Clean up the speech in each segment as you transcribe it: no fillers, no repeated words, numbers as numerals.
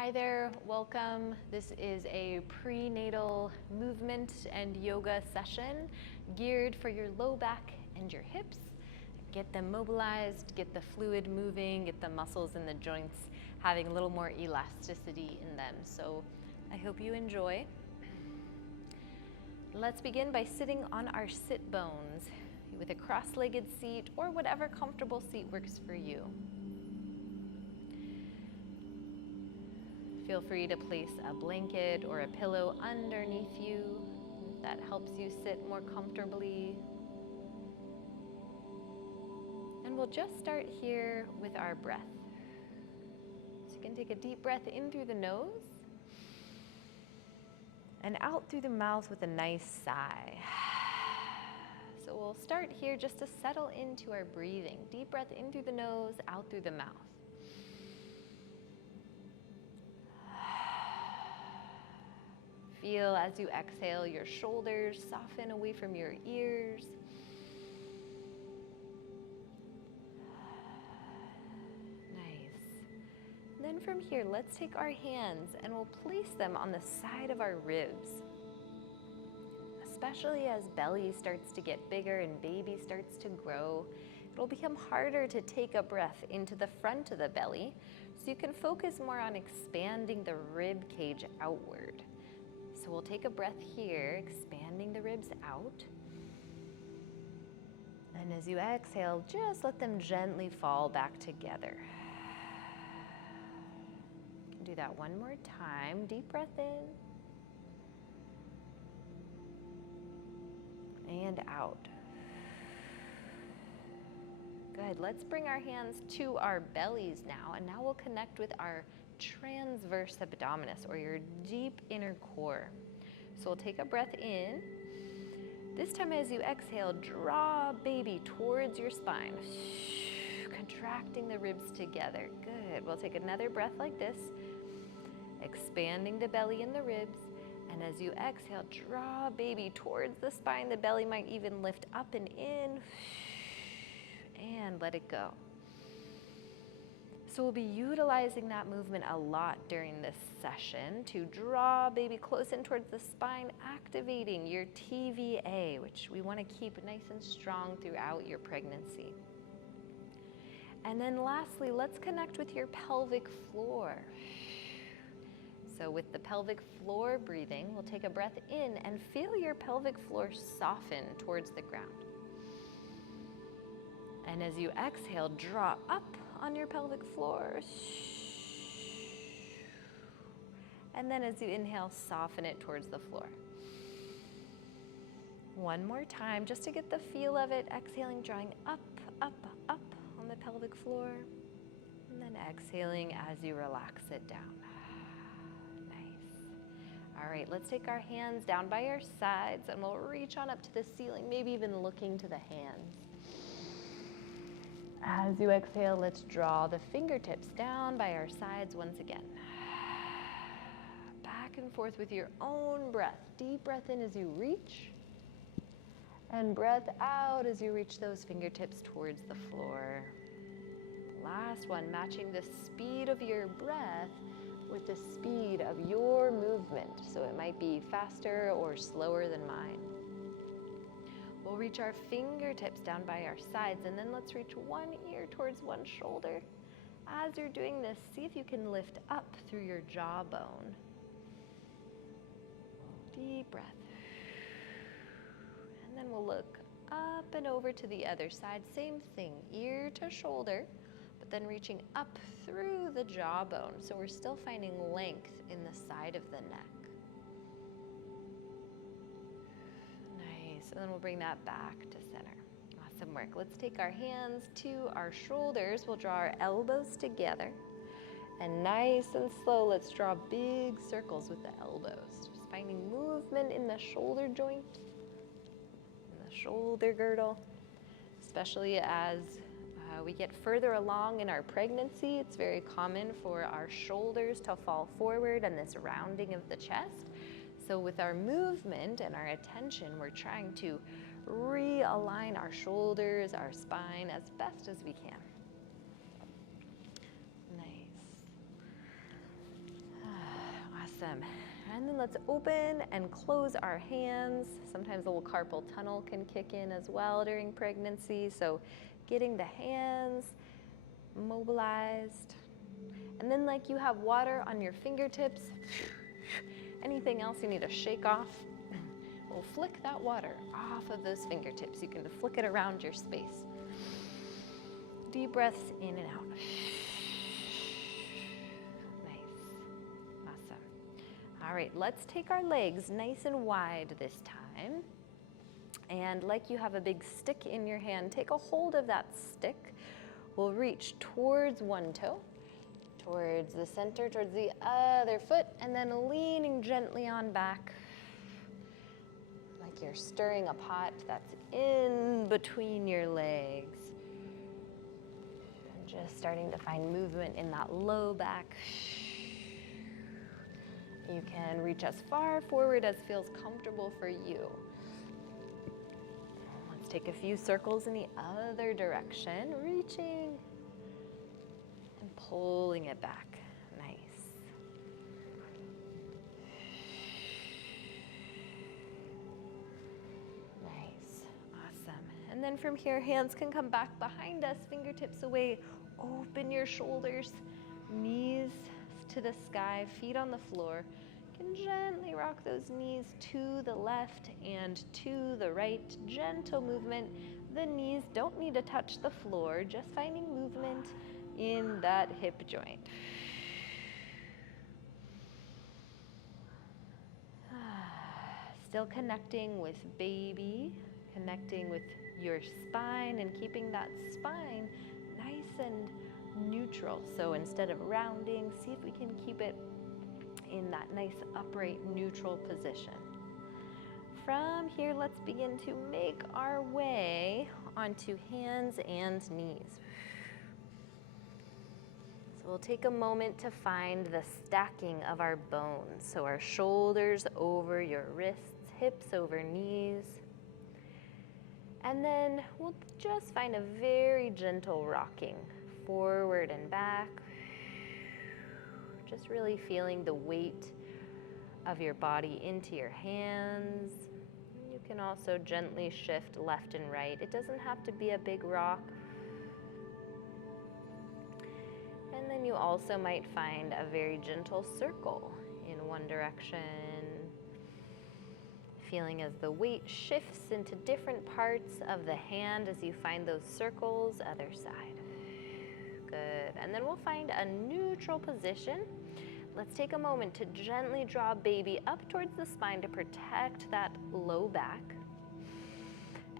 Hi there, welcome. This is a prenatal movement and yoga session geared for your low back and your hips. Get them mobilized, get the fluid moving, get the muscles in the joints having a little more elasticity in them. So I hope you enjoy. Let's begin by sitting on our sit bones with a cross-legged seat or whatever comfortable seat works for you. Feel free to place a blanket or a pillow underneath you if that helps you sit more comfortably. And we'll just start here with our breath. So you can take a deep breath in through the nose and out through the mouth with a nice sigh. So we'll start here just to settle into our breathing. Deep breath in through the nose, out through the mouth. Feel as you exhale your shoulders soften away from your ears. Nice. And then from here, let's take our hands and we'll place them on the side of our ribs. Especially as belly starts to get bigger and baby starts to grow, it'll become harder to take a breath into the front of the belly, so you can focus more on expanding the rib cage outward. So we'll take a breath here, expanding the ribs out. And as you exhale, just let them gently fall back together. You can do that one more time. Deep breath in. And out. Good, let's bring our hands to our bellies now, and now we'll connect with our transverse abdominis, or your deep inner core. So we'll take a breath in. This time as you exhale, draw baby towards your spine, contracting the ribs together. Good, we'll take another breath like this, expanding the belly and the ribs. And as you exhale, draw baby towards the spine. The belly might even lift up and in, and let it go. So we'll be utilizing that movement a lot during this session to draw baby close in towards the spine, activating your TVA, which we want to keep nice and strong throughout your pregnancy. And then lastly, let's connect with your pelvic floor. So with the pelvic floor breathing, we'll take a breath in and feel your pelvic floor soften towards the ground. And as you exhale, draw up on your pelvic floor. And then as you inhale, soften it towards the floor. One more time, just to get the feel of it. Exhaling, drawing up, up, up on the pelvic floor. And then exhaling as you relax it down. All right, let's take our hands down by our sides and we'll reach on up to the ceiling, maybe even looking to the hands. As you exhale, let's draw the fingertips down by our sides once again. Back and forth with your own breath. Deep breath in as you reach, and breath out as you reach those fingertips towards the floor. Last one, matching the speed of your breath with the speed of your movement. So it might be faster or slower than mine. We'll reach our fingertips down by our sides, and then let's reach one ear towards one shoulder. As you're doing this, see if you can lift up through your jawbone. Deep breath. And then we'll look up and over to the other side. Same thing, ear to shoulder, but then reaching up through the jawbone. So we're still finding length in the side of the neck. Nice, and then we'll bring that back to center. Awesome work. Let's take our hands to our shoulders. We'll draw our elbows together. And nice and slow, let's draw big circles with the elbows. Just finding movement in the shoulder joint, in the shoulder girdle, especially as we get further along in our pregnancy. It's very common for our shoulders to fall forward and this rounding of the chest. So with our movement and our attention, we're trying to realign our shoulders, our spine as best as we can. Nice. Awesome. And then let's open and close our hands. Sometimes a little carpal tunnel can kick in as well during pregnancy. So getting the hands mobilized. And then like you have water on your fingertips, anything else you need to shake off, we'll flick that water off of those fingertips. You can flick it around your space. Deep breaths in and out. Nice. Awesome. All right, let's take our legs nice and wide this time. And like you have a big stick in your hand, take a hold of that stick. We'll reach towards one toe, towards the center, towards the other foot, and then leaning gently on back, like you're stirring a pot that's in between your legs. And just starting to find movement in that low back. You can reach as far forward as feels comfortable for you. Let's take a few circles in the other direction, reaching and pulling it back. Nice. Nice. Awesome. And then from here, hands can come back behind us, fingertips away. Open your shoulders, knees to the sky, feet on the floor. You can gently rock those knees to the left and to the right. Gentle movement. The knees don't need to touch the floor, just finding movement in that hip joint. Still connecting with baby, connecting with your spine and keeping that spine nice and neutral. So instead of rounding, see if we can keep it in that nice upright neutral position. From here, let's begin to make our way onto hands and knees. So we'll take a moment to find the stacking of our bones. So our shoulders over your wrists, hips over knees. And then we'll just find a very gentle rocking forward and back. Just really feeling the weight of your body into your hands. You can also gently shift left and right. It doesn't have to be a big rock. And then you also might find a very gentle circle in one direction. Feeling as the weight shifts into different parts of the hand as you find those circles, other side. Good. And then we'll find a neutral position. Let's take a moment to gently draw baby up towards the spine to protect that low back.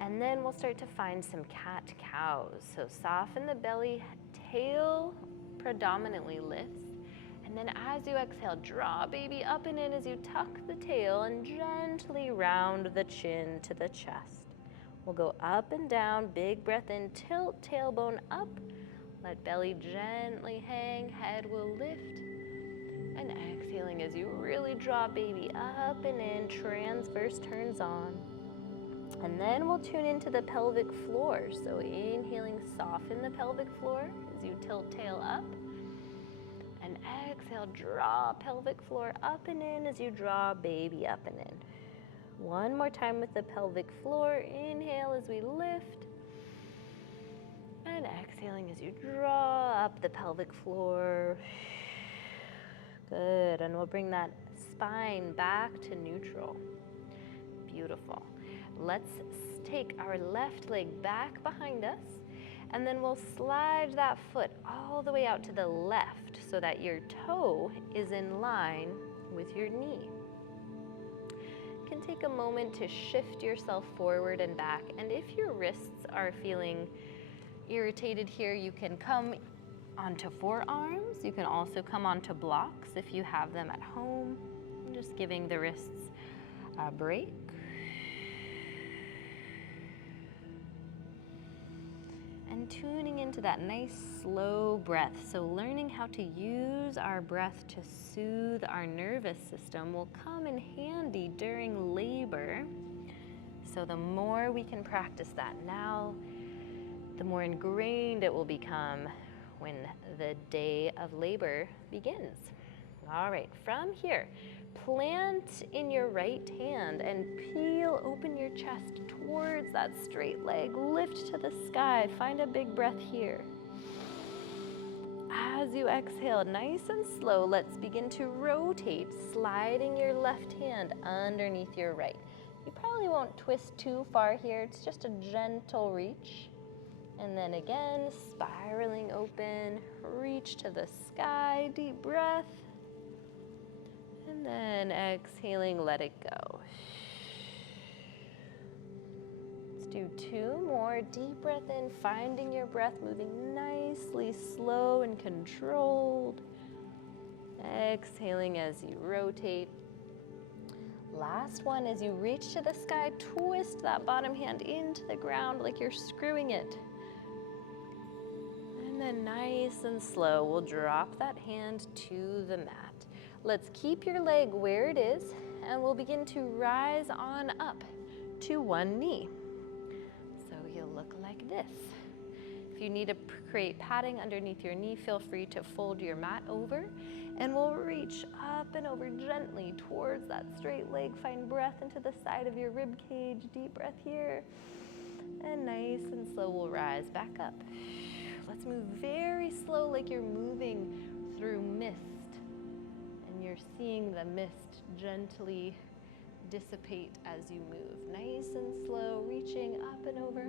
And then we'll start to find some cat-cows. So soften the belly, tail predominantly lifts. And then as you exhale, draw baby up and in as you tuck the tail and gently round the chin to the chest. We'll go up and down, big breath in, tilt tailbone up. Let belly gently hang, head will lift. And exhaling as you really draw baby up and in, transverse turns on. And then we'll tune into the pelvic floor. So inhaling, soften the pelvic floor as you tilt tail up. And exhale, draw pelvic floor up and in as you draw baby up and in. One more time with the pelvic floor. Inhale as we lift. And exhaling as you draw up the pelvic floor. Good, and we'll bring that spine back to neutral. Beautiful. Let's take our left leg back behind us, and then we'll slide that foot all the way out to the left so that your toe is in line with your knee. You can take a moment to shift yourself forward and back, and if your wrists are feeling irritated here, you can come onto forearms. You can also come onto blocks if you have them at home. Just giving the wrists a break. And tuning into that nice slow breath. So learning how to use our breath to soothe our nervous system will come in handy during labor. So the more we can practice that now, the more ingrained it will become when the day of labor begins. All right, from here, plant in your right hand and peel open your chest towards that straight leg. Lift to the sky. Find a big breath here. As you exhale, nice and slow, let's begin to rotate, sliding your left hand underneath your right. You probably won't twist too far here. It's just a gentle reach. And then again, spiraling open, reach to the sky, deep breath. And then exhaling, let it go. Let's do 2 more. Deep breath in, finding your breath, moving nicely, slow and controlled. Exhaling as you rotate. Last one, as you reach to the sky, twist that bottom hand into the ground like you're screwing it. And then nice and slow, we'll drop that hand to the mat. Let's keep your leg where it is, and we'll begin to rise on up to one knee. So you'll look like this. If you need to create padding underneath your knee, feel free to fold your mat over, and we'll reach up and over gently towards that straight leg. Find breath into the side of your rib cage. Deep breath here, and nice and slow, we'll rise back up. Let's move very slow, like you're moving through mist. You're seeing the mist gently dissipate as you move. Nice and slow, reaching up and over.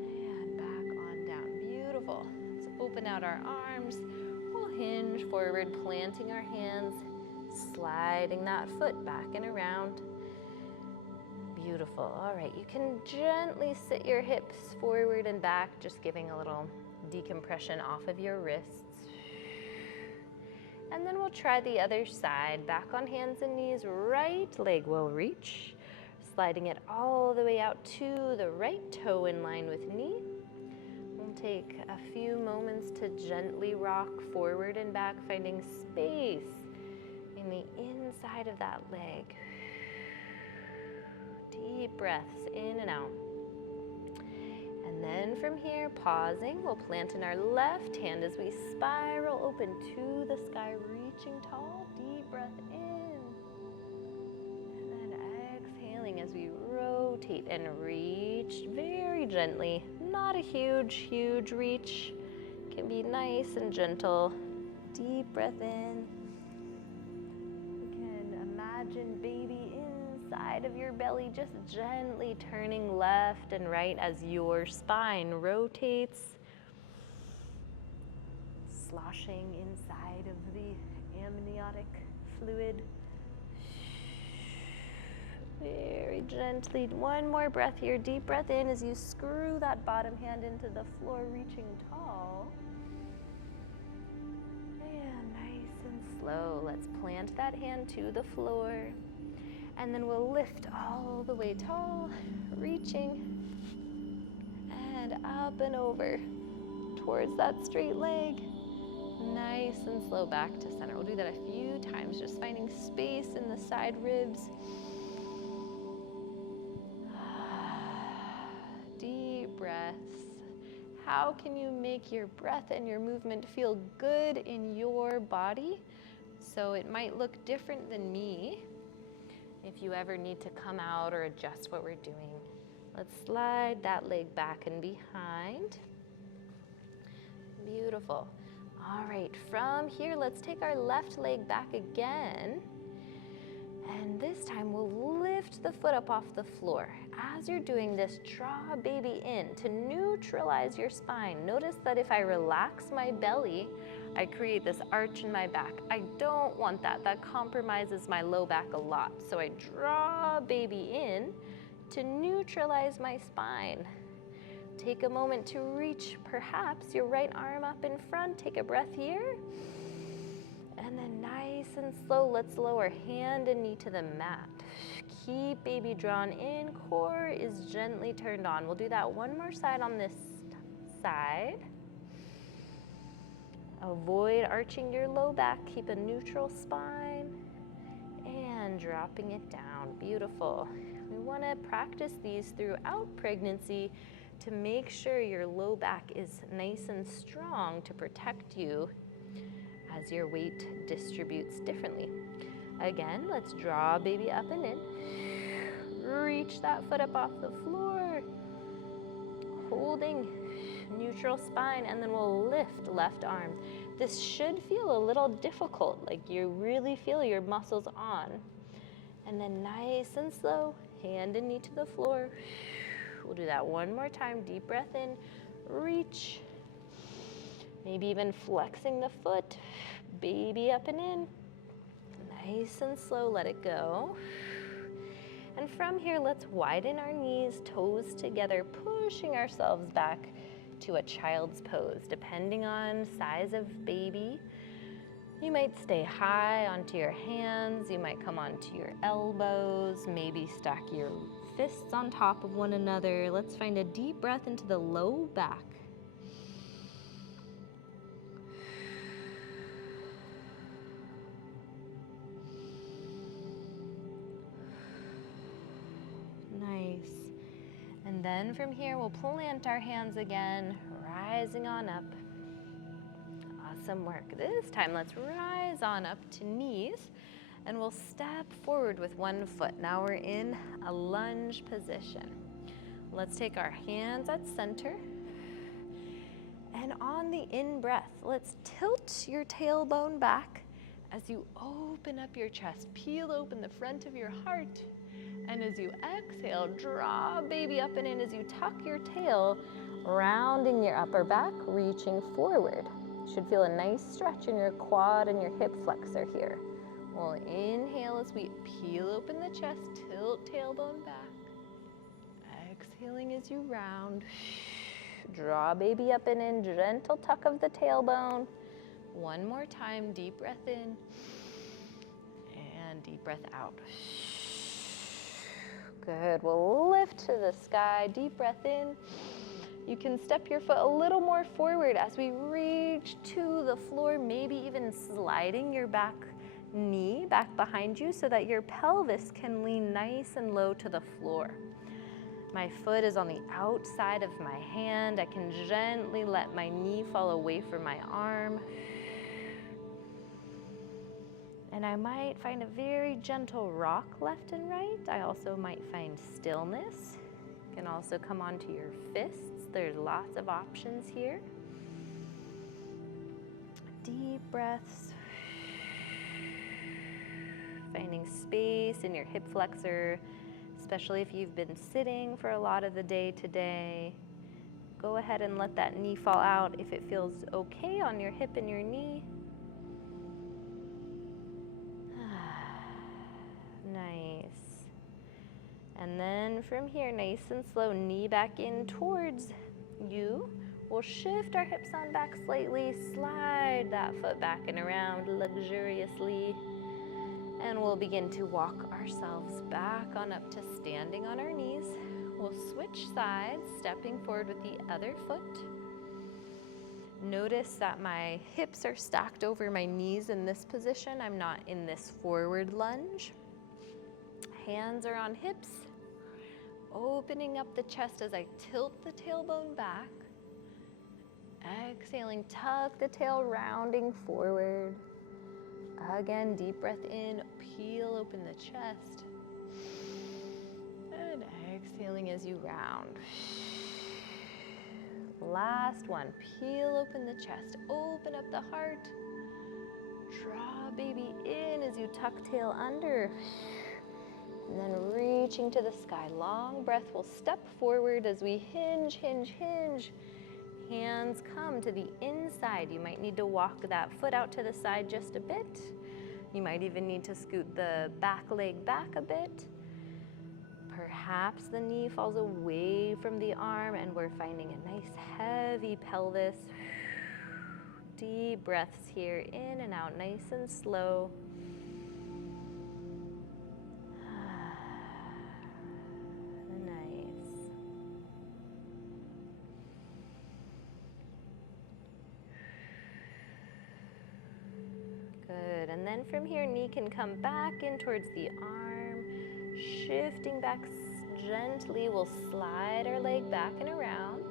And back on down. Beautiful. Let's open out our arms. We'll hinge forward, planting our hands, sliding that foot back and around. Beautiful. All right, you can gently sit your hips forward and back, just giving a little decompression off of your wrists. And then we'll try the other side. Back on hands and knees, right leg will reach, sliding it all the way out to the right toe in line with knee. We'll take a few moments to gently rock forward and back, finding space in the inside of that leg. Deep breaths in and out. And then from here, pausing, we'll plant in our left hand as we spiral open to the sky, reaching tall. Deep breath in. And then exhaling as we rotate and reach very gently. Not a huge, huge reach. It can be nice and gentle. Deep breath in. You can imagine baby inside of your belly, just gently turning left and right as your spine rotates, sloshing inside of the amniotic fluid. Very gently. One more breath here. Deep breath in as you screw that bottom hand into the floor, reaching tall. And nice and slow. Let's plant that hand to the floor. And then we'll lift all the way tall, reaching, and up and over towards that straight leg. Nice and slow back to center. We'll do that a few times, just finding space in the side ribs. Deep breaths. How can you make your breath and your movement feel good in your body? So it might look different than me. If you ever need to come out or adjust what we're doing, let's slide that leg back and behind. Beautiful. All right, from here, let's take our left leg back again. And this time we'll lift the foot up off the floor. As you're doing this, draw baby in to neutralize your spine. Notice that if I relax my belly, I create this arch in my back. I don't want that. That compromises my low back a lot. So I draw baby in to neutralize my spine. Take a moment to reach perhaps your right arm up in front. Take a breath here. And then nice and slow, let's lower hand and knee to the mat. Keep baby drawn in. Core is gently turned on. We'll do that one more side on this side. Avoid arching your low back. Keep a neutral spine. And dropping it down. Beautiful. We want to practice these throughout pregnancy to make sure your low back is nice and strong to protect you as your weight distributes differently. Again, let's draw baby up and in. Reach that foot up off the floor. Holding neutral spine, and then we'll lift left arm. This should feel a little difficult, like you really feel your muscles on. And then nice and slow, hand and knee to the floor. We'll do that one more time. Deep breath in, reach. Maybe even flexing the foot, baby up and in. Nice and slow, let it go. And from here, let's widen our knees, toes together, pushing ourselves back to a child's pose. Depending on size of baby, you might stay high onto your hands, you might come onto your elbows, maybe stack your fists on top of one another. Let's find a deep breath into the low back. Nice. And then from here, we'll plant our hands again, rising on up. Awesome work. This time, let's rise on up to knees, and we'll step forward with one foot. Now we're in a lunge position. Let's take our hands at center. And on the in-breath, let's tilt your tailbone back as you open up your chest. Peel open the front of your heart. And as you exhale, draw baby up and in as you tuck your tail, rounding your upper back, reaching forward. You should feel a nice stretch in your quad and your hip flexor here. We'll inhale as we peel open the chest, tilt tailbone back. Exhaling as you round. Draw baby up and in, gentle tuck of the tailbone. One more time, deep breath in and deep breath out. Good, we'll lift to the sky, deep breath in. You can step your foot a little more forward as we reach to the floor, maybe even sliding your back knee back behind you so that your pelvis can lean nice and low to the floor. My foot is on the outside of my hand. I can gently let my knee fall away from my arm. And I might find a very gentle rock left and right. I also might find stillness. You can also come onto your fists. There's lots of options here. Deep breaths. Finding space in your hip flexor, especially if you've been sitting for a lot of the day today. Go ahead and let that knee fall out if it feels okay on your hip and your knee. Nice. And then from here, nice and slow, knee back in towards you. We'll shift our hips on back slightly, slide that foot back and around luxuriously. And we'll begin to walk ourselves back on up to standing on our knees. We'll switch sides, stepping forward with the other foot. Notice that my hips are stacked over my knees in this position. I'm not in this forward lunge. Hands are on hips, opening up the chest as I tilt the tailbone back. Exhaling, tuck the tail, rounding forward. Again, deep breath in, peel open the chest. And exhaling as you round. Last one, peel open the chest, open up the heart. Draw baby in as you tuck tail under. And then reaching to the sky, long breath. We'll step forward as we hinge, hinge, hinge. Hands come to the inside. You might need to walk that foot out to the side just a bit. You might even need to scoot the back leg back a bit. Perhaps the knee falls away from the arm and we're finding a nice heavy pelvis. Deep breaths here, in and out, nice and slow. And then from here, knee can come back in towards the arm, shifting back gently. We'll slide our leg back and around.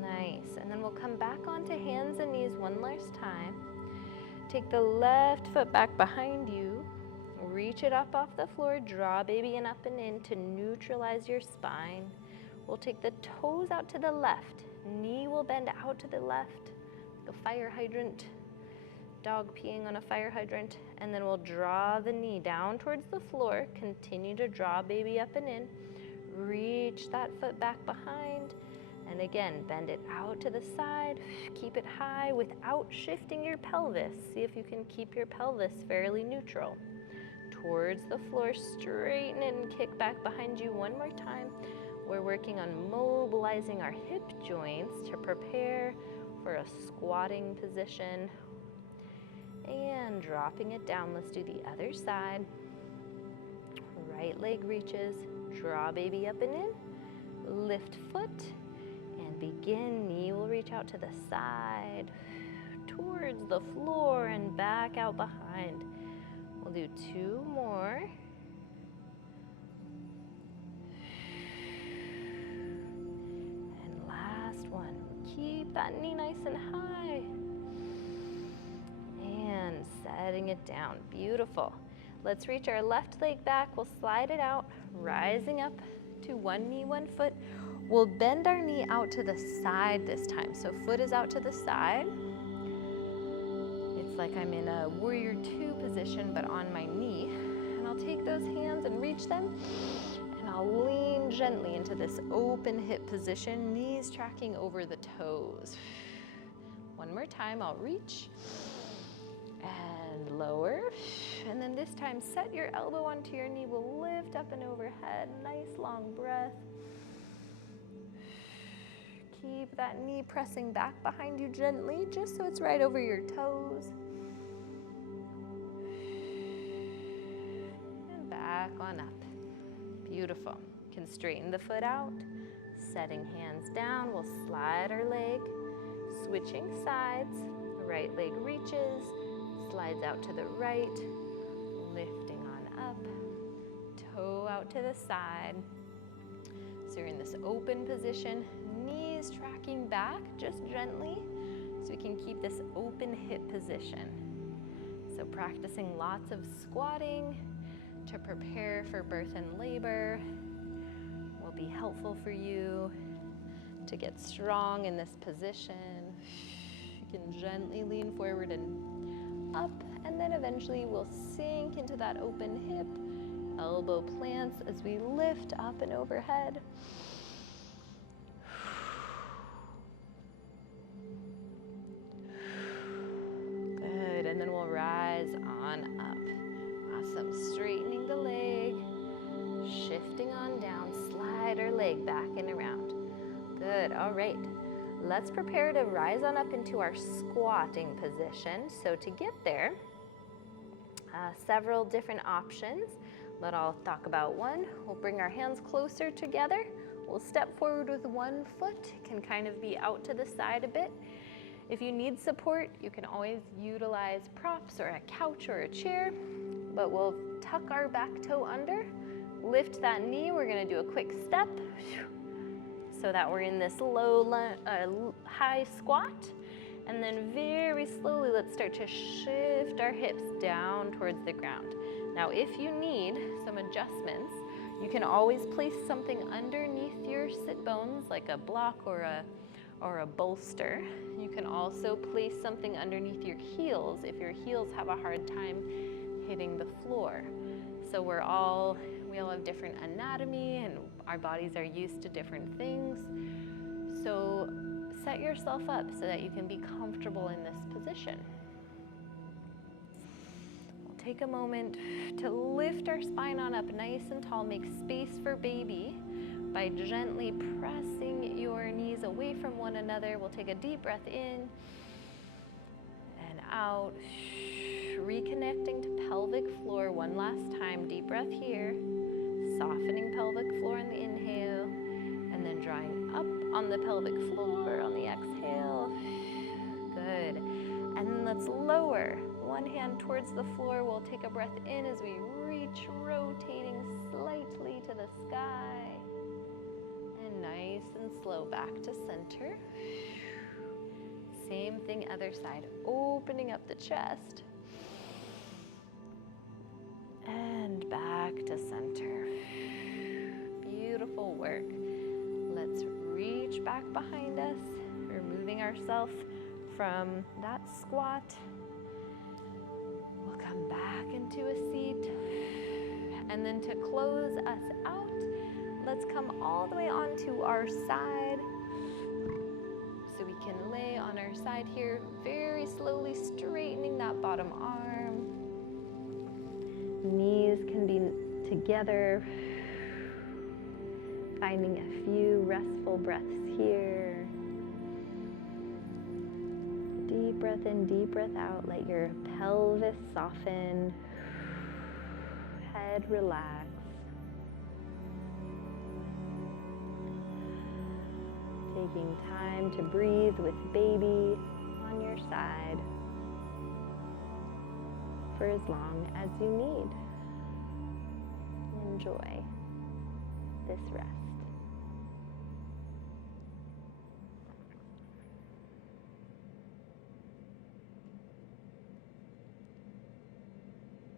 Nice. And then we'll come back onto hands and knees one last time. take the left foot back behind you, reach it up off the floor, draw baby in up and in to neutralize your spine. We'll take the toes out to the left, knee will bend out to the left, like a fire hydrant, dog peeing on a fire hydrant, and then we'll draw the knee down towards the floor, continue to draw baby up and in, reach that foot back behind, and again, bend it out to the side, keep it high without shifting your pelvis. See if you can keep your pelvis fairly neutral. Towards the floor, straighten it and kick back behind you one more time. We're working on mobilizing our hip joints to prepare for a squatting position. And dropping it down, let's do the other side. Right leg reaches, draw baby up and in, lift foot, and begin. Knee will reach out to the side, towards the floor and back out behind. We'll do 2 more. And last one. Keep that knee nice and high. And setting it down. Beautiful. Let's reach our left leg back. We'll slide it out, rising up to one knee, one foot. We'll bend our knee out to the side this time. So foot is out to the side. It's like I'm in a warrior 2 position, but on my knee. And I'll take those hands and reach them. And I'll lean gently into this open hip position, knees tracking over the toes. One more time, I'll reach and lower. And then this time, set your elbow onto your knee. We'll lift up and overhead. Nice long breath. Keep that knee pressing back behind you gently, just so it's right over your toes. And back on up. Beautiful. You can straighten the foot out. Setting hands down, we'll slide our leg. Switching sides. Right leg reaches, slides out to the right. Lifting on up. Toe out to the side. So you're in this open position, knees tracking back just gently so we can keep this open hip position. So practicing lots of squatting to prepare for birth and labor will be helpful for you to get strong in this position. You can gently lean forward and up, and then eventually we'll sink into that open hip. Elbow plants as we lift up and overhead. Good, and then we'll rise on up. Awesome, straightening the leg, shifting on down, slide our leg back and around. Good, all right. Let's prepare to rise on up into our squatting position. So to get there, several different options. But I'll talk about one. We'll bring our hands closer together. We'll step forward with one foot. It can kind of be out to the side a bit. If you need support, you can always utilize props or a couch or a chair. But we'll tuck our back toe under, lift that knee. We're gonna do a quick step so that we're in this high squat. And then very slowly, let's start to shift our hips down towards the ground. Now, if you need some adjustments, you can always place something underneath your sit bones, like a block or a bolster. You can also place something underneath your heels if your heels have a hard time hitting the floor. So we all have different anatomy and our bodies are used to different things. So set yourself up so that you can be comfortable in this position. Take a moment to lift our spine on up nice and tall. Make space for baby by gently pressing your knees away from one another. We'll take a deep breath in and out. Reconnecting to pelvic floor one last time. Deep breath here. Softening pelvic floor on the inhale. And then drawing up on the pelvic floor on the exhale. Good. And then let's lower. One hand towards the floor. We'll take a breath in as we reach, rotating slightly to the sky. And nice and slow back to center. Same thing, other side. Opening up the chest. And back to center. Beautiful work. Let's reach back behind us, removing ourselves from that squat. We'll come back into a seat. And then to close us out, let's come all the way onto our side. So we can lay on our side here, very slowly straightening that bottom arm. Knees can be together, finding a few restful breaths here. Deep breath in, deep breath out. Let your pelvis soften, head relax. Taking time to breathe with baby on your side for as long as you need. Enjoy this rest.